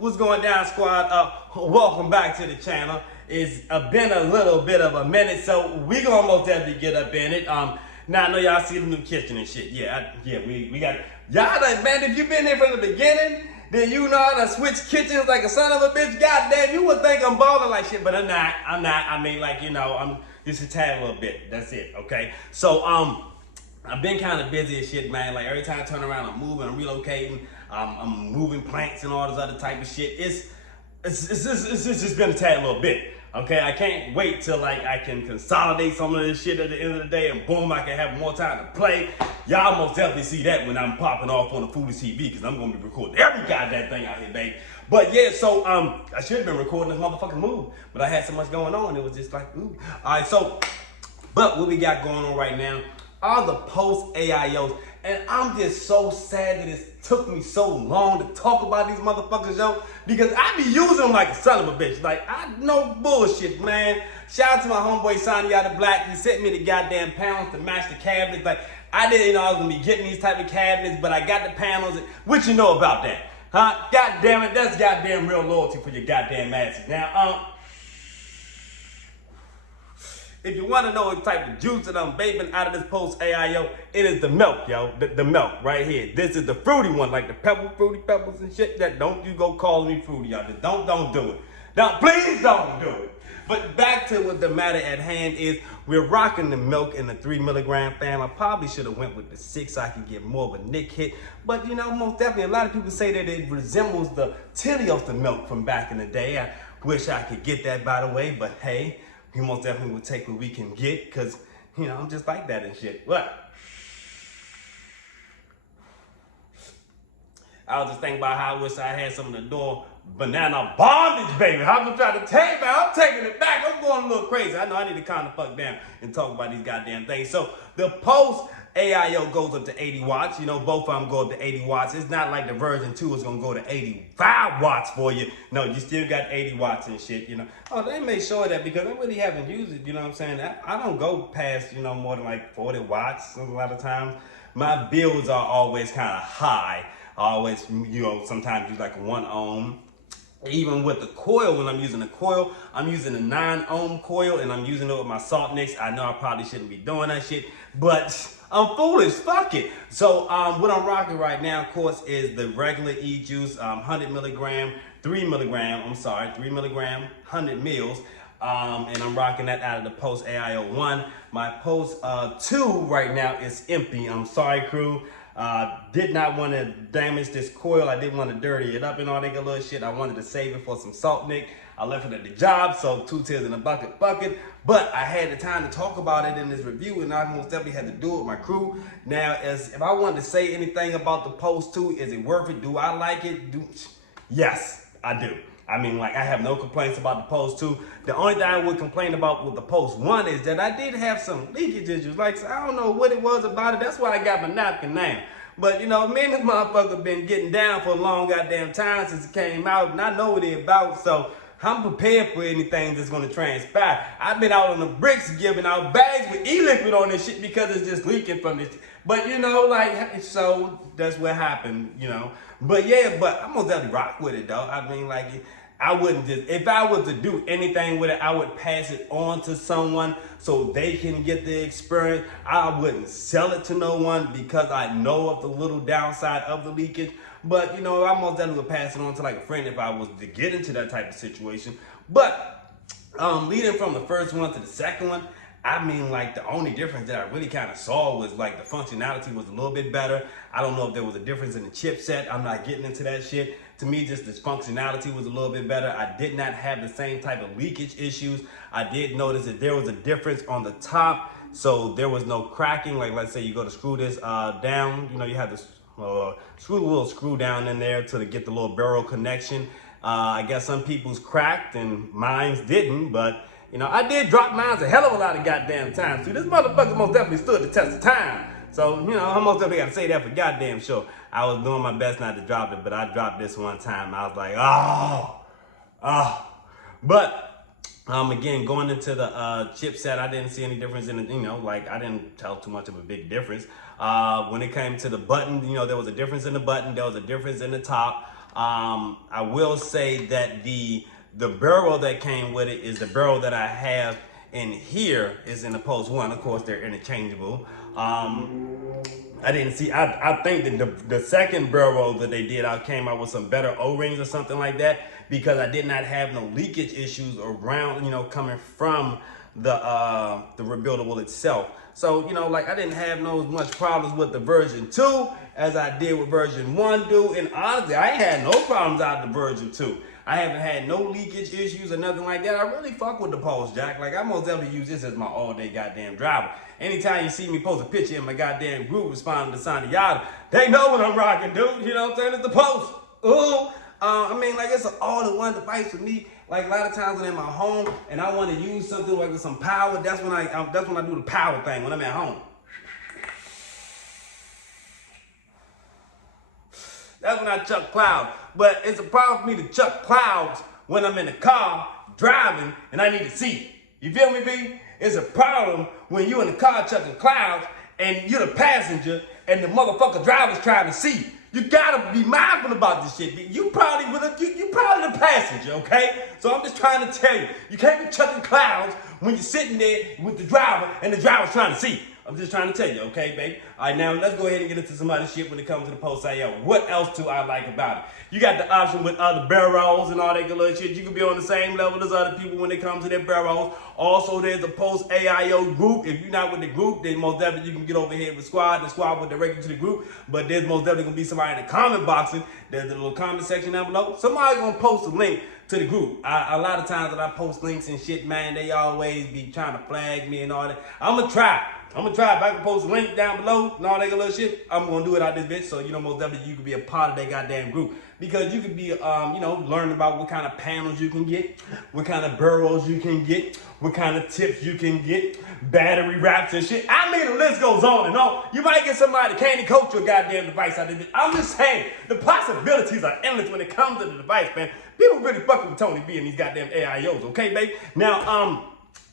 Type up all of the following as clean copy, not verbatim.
What's going down, squad? Welcome back to the channel. It's been a little bit of a minute, so we gonna most definitely get up in it. Now I know y'all see the new kitchen and shit. We got y'all done, man. If you been there from the beginning, then you know how to switch kitchens like a son of a bitch. Goddamn, you would think I'm balling like shit, but I'm not. I mean, like, you know, I'm just a tad little bit. That's it. Okay. So I've been kind of busy as shit, man. Like every time I turn around, I'm moving, I'm relocating, I'm moving plants and all this other type of shit. It's just been a tad little bit. Okay, I can't wait till like I can consolidate some of this shit at the end of the day, and boom, I can have more time to play. Y'all most definitely see that when I'm popping off on the Foodie TV, because I'm gonna be recording every goddamn thing out here, babe. But yeah, so I should have been recording this motherfucking move, but I had so much going on, it was just like, ooh. All right, so, but what we got going on right now are the PULSE AIOs. And I'm just so sad that it took me so long to talk about these motherfuckers, yo, because I be using them like a son of a bitch. Like, I no bullshit, man. Shout out to my homeboy Sonny out of Black. He sent me the goddamn panels to match the cabinets. Like, I didn't know I was gonna be getting these type of cabinets, but I got the panels. What you know about that? Huh? God damn it, that's goddamn real loyalty for your goddamn asses. Now, if you want to know what type of juice that I'm vaping out of this PULSE AIO, it is the milk, yo. The milk right here. This is the fruity one, like the fruity pebbles and shit. That don't you go calling me fruity, y'all. Don't do it. Please don't do it. But back to what the matter at hand is, we're rocking the milk in the 3 milligram fam. I probably should have went with the 6 so I could get more of a nick hit. But you know, most definitely, a lot of people say that it resembles the Tilios the milk from back in the day. I wish I could get that, by the way, but hey, we most definitely will take what we can get, because, you know, I'm just like that and shit. What? I was just thinking about how I wish I had some of the door banana bondage, baby. How I'm trying to tell you, man, I'm taking it back. I'm going a little crazy. I know I need to calm the fuck down and talk about these goddamn things. So the PULSE AIO goes up to 80 watts. You know, both of them go up to 80 watts. It's not like the version 2 is gonna go to 85 watts for you. No, you still got 80 watts and shit, you know. Oh, they made sure of that because I really haven't used it, you know what I'm saying? I don't go past, you know, more than like 40 watts a lot of times. My bills are always kind of high. I always, you know, sometimes use like a 1 ohm. Even with the coil, when I'm using the coil, I'm using a 9 ohm coil, and I'm using it with my salt nicks. I know I probably shouldn't be doing that shit, but I'm foolish, fuck it. So what I'm rocking right now, of course, is the regular e-juice, 100 milligram, 3 milligram, 100 mils. And I'm rocking that out of the PULSE AIO 1. My PULSE 2 right now is empty. I'm sorry, crew. Did not want to damage this coil. I didn't want to dirty it up and all that good little shit. I wanted to save it for some salt nick. I left it at the job, so 2 tears in a bucket. But I had the time to talk about it in this review, and I most definitely had to do it with my crew. Now, if I wanted to say anything about the PULSE 2, is it worth it? Do I like it? Yes, I do. I mean, like, I have no complaints about the PULSE 2. The only thing I would complain about with the PULSE 1 is that I did have some leakage issues. Like, so I don't know what it was about it. That's why I got my napkin now. But, you know, me and this motherfucker been getting down for a long goddamn time since it came out, and I know what it's about, so I'm prepared for anything that's going to transpire. I've been out on the bricks giving out bags with e-liquid on this shit because it's just leaking from this. But, you know, like, so that's what happened, you know. But, yeah, but I'm going to definitely rock with it, though. I mean, like, I wouldn't just, if I was to do anything with it, I would pass it on to someone so they can get the experience. I wouldn't sell it to no one because I know of the little downside of the leakage. But, you know, I most definitely would pass it on to like a friend if I was to get into that type of situation. But leading from the first one to the second one, I mean, like, the only difference that I really kind of saw was, like, the functionality was a little bit better. I don't know if there was a difference in the chipset. I'm not getting into that shit. To me, just the functionality was a little bit better. I did not have the same type of leakage issues. I did notice that there was a difference on the top, so there was no cracking. Like, let's say you go to screw this down, you know, you have this little screw down in there to get the little barrel connection. I guess some people's cracked and mine's didn't, but you know, I did drop mines a hell of a lot of goddamn times too. This motherfucker most definitely stood the test of time. So, you know, I most definitely gotta say that for goddamn sure. I was doing my best not to drop it, but I dropped this one time. I was like, oh. But, again, going into the chipset, I didn't see any difference in it, you know, like, I didn't tell too much of a big difference. When it came to the button, you know, there was a difference in the button, there was a difference in the top. I will say that the barrel that came with it is the barrel that I have in here is in the Pulse 1. Of course, they're interchangeable. I didn't see, I think that the second barrel that they did out came out with some better O-rings or something like that, because I did not have no leakage issues around, you know, coming from the rebuildable itself. So, you know, like I didn't have no much problems with the version 2 as I did with version 1 do. And honestly, I ain't had no problems out of the version 2. I haven't had no leakage issues or nothing like that. I really fuck with the Pulse, Jack. Like, I most definitely use this as my all-day goddamn driver. Anytime you see me post a picture in my goddamn group responding to Sonny Yada, they know what I'm rocking, dude. You know what I'm saying? It's the Pulse. Ooh. I mean, like, it's an all-in-one device for me. Like, a lot of times when I'm at my home and I want to use something like with some power, that's when I do the power thing when I'm at home. That's when I chuck clouds. But it's a problem for me to chuck clouds when I'm in the car driving and I need to see. You feel me, B? It's a problem when you in the car chucking clouds and you're the passenger and the motherfucker driver's trying to see. You gotta be mindful about this shit. You probably the passenger, okay? So I'm just trying to tell you, you can't be chucking clouds when you're sitting there with the driver and the driver's trying to see. I'm just trying to tell you, okay, baby? All right, now let's go ahead and get into some other shit when it comes to the PULSE AIO. What else do I like about it? You got the option with other barrels and all that good little shit. You can be on the same level as other people when it comes to their barrels. Also, there's a PULSE AIO group. If you're not with the group, then most definitely you can get over here with Squad. The Squad will direct you to the group. But there's most definitely going to be somebody in the comment boxing. There's a little comment section down below. Somebody's going to post a link to the group. A lot of times that I post links and shit, man, they always be trying to flag me and all that. I'm going to try. If I can post a link down below and all that little shit, I'm going to do it out this bitch. So, you know, most definitely you can be a part of that goddamn group. Because you could be, you know, learning about what kind of panels you can get, what kind of barrels you can get, what kind of tips you can get, battery wraps and shit. I mean, the list goes on and on. You might get somebody that can't coach your goddamn device out of this. I'm just saying, the possibilities are endless when it comes to the device, man. People really fucking with Tony B and these goddamn AIOs, okay, babe? Now,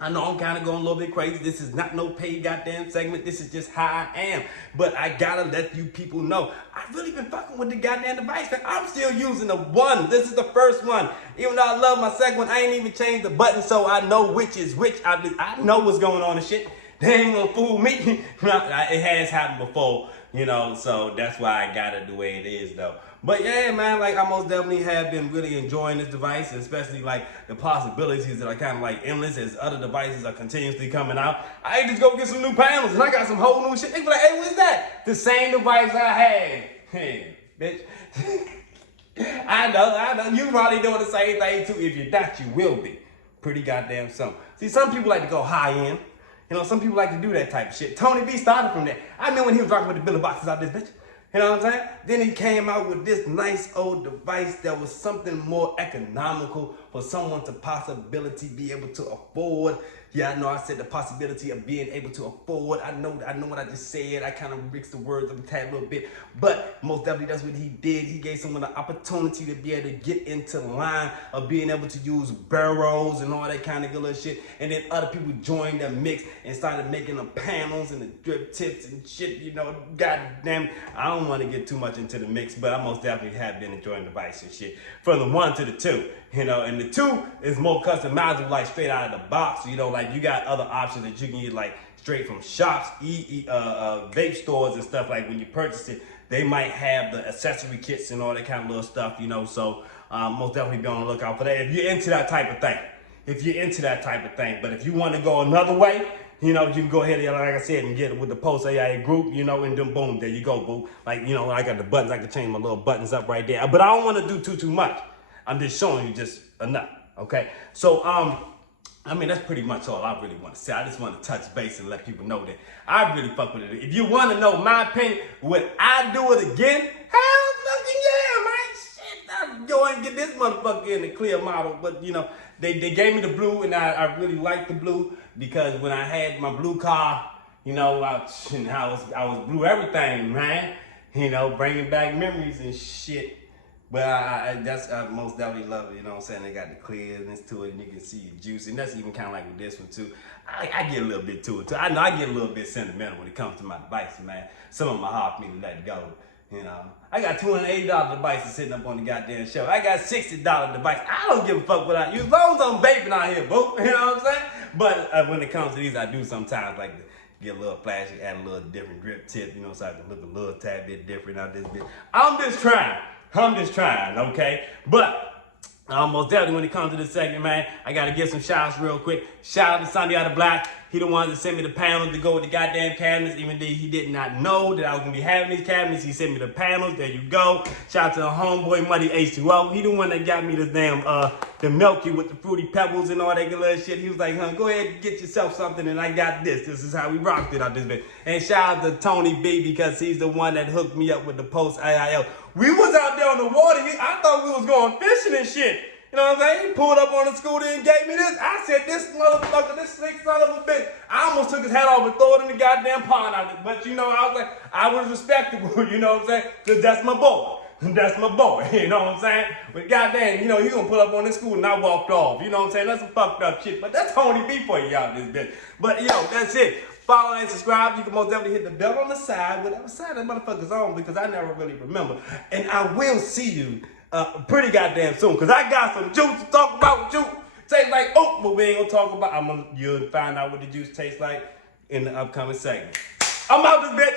I know I'm kind of going a little bit crazy. This is not no paid goddamn segment. This is just how I am. But I gotta let you people know, I've really been fucking with the goddamn device, man. I'm still using the one. This is the first one. Even though I love my second one, I ain't even changed the button so I know which is which. I know what's going on and shit. They ain't gonna fool me. It has happened before, you know, so that's why I got it the way it is, though. But yeah, man, like I most definitely have been really enjoying this device, especially like the possibilities that are kind of like endless as other devices are continuously coming out. I just go get some new panels and I got some whole new shit. They be like, hey, what's that? The same device I had. Hey, bitch. I know. You probably doing the same thing too. If you're not, you will be. Pretty goddamn something. See, some people like to go high end. You know, some people like to do that type of shit. Tony B started from that. I remember when he was rocking with the Billy boxes out this bitch. You know what I'm saying? Then he came out with this nice old device that was something more economical for someone to possibility be able to afford. Yeah, I know I said the possibility of being able to afford. I know what I just said. I kind of mixed the words up a tad little bit. But most definitely that's what he did. He gave someone the opportunity to be able to get into line of being able to use barrels and all that kind of good little shit. And then other people joined the mix and started making the panels and the drip tips and shit, you know. Goddamn, I don't want to get too much into the mix, but I most definitely have been enjoying the device and shit. From the 1 to the 2, you know, and the 2 is more customizable, like straight out of the box, you know, like you got other options that you can get like straight from shops, vape stores and stuff. Like when you purchase it, they might have the accessory kits and all that kind of little stuff, you know, so most definitely be on the lookout for that if you're into that type of thing. But if you want to go another way, you know, you can go ahead and, like I said, and get it with the PULSE AIO group, you know, and then boom, there you go, boo. Like, you know, I got the buttons, I can change my little buttons up right there. But I don't want to do too much. I'm just showing you just enough, okay? So, I mean, that's pretty much all I really want to say. I just want to touch base and let people know that I really fuck with it. If you want to know my opinion, would I do it again? Hell fucking yeah, man. Shit, I'd go and get this motherfucker in the clear model. But, you know, they gave me the blue, and I really like the blue because when I had my blue car, you know, I was blue everything, man. You know, bringing back memories and shit. But I most definitely love it, you know what I'm saying? They got the clearness to it and you can see it juicy. And that's even kind of like with this one too. I get a little bit to it too. I know I get a little bit sentimental when it comes to my device, man. Some of my heart for me to let go. You know, I got $280 devices sitting up on the goddamn show. I got $60 device. I don't give a fuck what I use. As long as I'm vaping out here, boo. You know what I'm saying? But when it comes to these, I do sometimes like to get a little flashy, add a little different drip tip, you know, so I can look a little tad bit different out this bit. I'm just trying, okay? But most definitely when it comes to this segment, man, I gotta give some shout outs real quick. Shout out to Sunday Out of Black. He the one that sent me the panels to go with the goddamn cabinets, even though he did not know that I was gonna be having these cabinets. He sent me the panels. There you go. Shout out to the homeboy Muddy H2O. He the one that got me this damn the Milky with the fruity pebbles and all that good little shit. He was like, huh, go ahead and get yourself something, and I got this. This is how we rocked it out this bit. And shout out to Tony B because he's the one that hooked me up with the PULSE AIO. We was out there on the water. I thought we was going fishing and shit. You know what I'm saying? He pulled up on the scooter and gave me this. I said, this motherfucker, this slick son of a bitch. I almost took his hat off and threw it in the goddamn pond out there. But you know, I was like, I was respectable, you know what I'm saying? Because that's my boy. That's my boy, you know what I'm saying? But goddamn, you know, he gonna pull up on this scooter and I walked off. You know what I'm saying? That's some fucked up shit. But that's Tony B for you, y'all, this bitch. But, you know, that's it. Follow and subscribe. You can most definitely hit the bell on the side, whatever side that motherfucker's on, because I never really remember. And I will see you pretty goddamn soon, because I got some juice to talk about with you. Tastes like oat, but we ain't gonna talk about. You'll find out what the juice tastes like in the upcoming segment. I'm out this bitch.